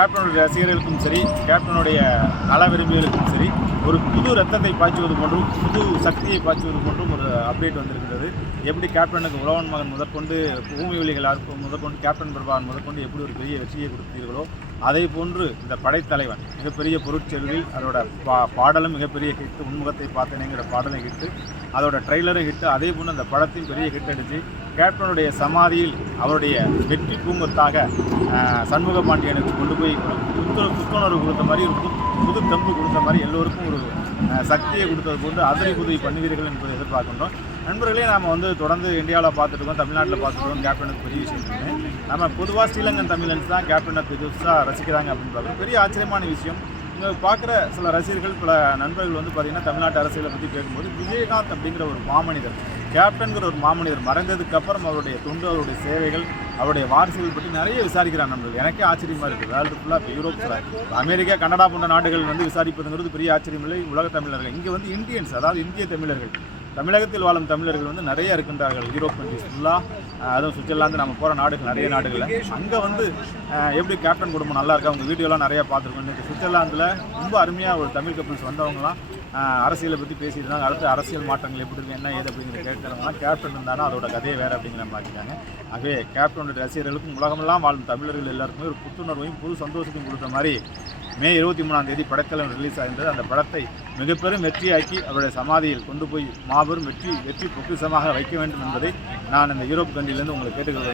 கேப்டனுடைய ரசிகர்களுக்கும் சரி, கேப்டனுடைய நல விரும்பிகளுக்கும் சரி, ஒரு புது ரத்தத்தை பாய்ச்சுவது போன்றும் புது சக்தியை பாய்ச்சுவது போன்றும் ஒரு அப்டேட் வந்திருக்கிறது. எப்படி கேப்டனுக்கு உழவன் மகன் முதற்கொண்டு பூமி வெளிகள் முதற்கொண்டு கேப்டன் பிரபாகரன் முதற்கொண்டு எப்படி ஒரு பெரிய வெற்றியை கொடுத்தீர்களோ அதே போன்று இந்த படைத்தலைவன் மிகப்பெரிய பொருட்செல்வி, அதோட பாடலும் மிகப்பெரிய ஹிட்டு, உன்முகத்தை பார்த்தேனேங்கிற பாடலும் ஹிட்டு, அதோட ட்ரெய்லரும் ஹிட்டு, அதே போன்று அந்த படத்தையும் பெரிய ஹிட் அடித்து கேப்டனுடைய சமாதியில் அவருடைய வெற்றி பூங்கொத்தாக சண்முக பாண்டியனுக்கு கொண்டு போய் புத்துணர்வு கொடுத்த மாதிரி, ஒரு புது தெம்பு கொடுத்த மாதிரி, எல்லோருக்கும் ஒரு சக்தியை கொடுத்தது போன்று அதிரி உதவி பண்ணுவீர்கள் என்பதை எதிர்பார்க்கின்றோம். நண்பர்களே, நாம் தொடர்ந்து இந்தியாவில் பார்த்துருக்கோம், தமிழ்நாட்டில் பார்த்துருக்கோம். கேப்டனுக்கு பெரிய விஷயம் நம்ம பொதுவாக ஸ்ரீலங்கன் தமிழன்ஸ் தான் கேப்டனை புதுசாக ரசிக்கிறாங்க அப்படின்னு பார்க்குறோம். பெரிய ஆச்சரியமான விஷயம். இங்கே பார்க்குற சில ரசிகர்கள், பல நண்பர்கள் பார்த்திங்கன்னா தமிழ்நாட்டு அரசியலை பற்றி கேட்கும்போது விஜயகாந்த் அப்படிங்கிற ஒரு மாமனிதர், கேப்டன்கிற ஒரு மாமனிதர் மறைந்ததுக்கு அப்புறம் அவருடைய தொண்டு, அவருடைய சேவைகள், அவருடைய வாரிசுகள் பற்றி நிறைய விசாரிக்கிறாங்க நண்பர்கள். எனக்கே ஆச்சரியமாக இருக்குது. வேர்ல்டு ஃபுல்லாக இப்போ யூரோப்பில், அமெரிக்கா, கனடா போன்ற நாடுகள் விசாரிப்பதுங்கிறது பெரிய ஆச்சரியம் இல்லை. உலக தமிழர்கள் இங்கே இந்தியன்ஸ், அதாவது இந்திய தமிழர்கள், தமிழகத்தில் வாழும் தமிழர்கள் நிறைய இருக்கின்றார்கள். யூரோப் கண்ட்ரிஸ் ஃபுல்லாக, அதுவும் சுவிட்சர்லாந்து, நம்ம போகிற நாடுகள், நிறைய நாடுகளில் அங்கே எப்படி கேப்டன் குடும்பம் நல்லா இருக்கா, அவங்க வீடியோலாம் நிறையா பார்த்துருக்கோம். இன்றைக்கி சுவிட்சர்லாந்தில் ரொம்ப அருமையாக ஒரு தமிழ் கப்பல்ஸ் வந்தவங்களாம் அரசியலை பற்றி பேசிட்டு இருந்தாங்க. அடுத்து அரசியல் மாற்றங்கள் எப்படி இருக்குது, என்ன ஏது அப்படிங்கிற கேட்குறவங்களாம் கேப்டன் இருந்தாலும் அதோட கதையை வேறு அப்படிங்கிற மாற்றிட்டாங்க. ஆகவே கேப்டனுடைய ரசிகர்களுக்கும் உலகமெல்லாம் வாழும் தமிழர்கள் எல்லாருக்குமே ஒரு புத்துணர்வையும் புது சந்தோஷத்தையும் கொடுத்த மாதிரி மே 23 படத்தலைவன் ரிலீஸ் ஆகின்றது. அந்த படத்தை மிகப்பெரும் வெற்றியாக்கி அவருடைய சமாதியில் கொண்டு போய் மாபெரும் வெற்றி பொக்கிஷமாக வைக்க வேண்டும் என்பதை நான் இந்த யூரோப் கண்ட்ரியிலிருந்து உங்களுக்கு கேட்டுக்கொள்கிறேன்.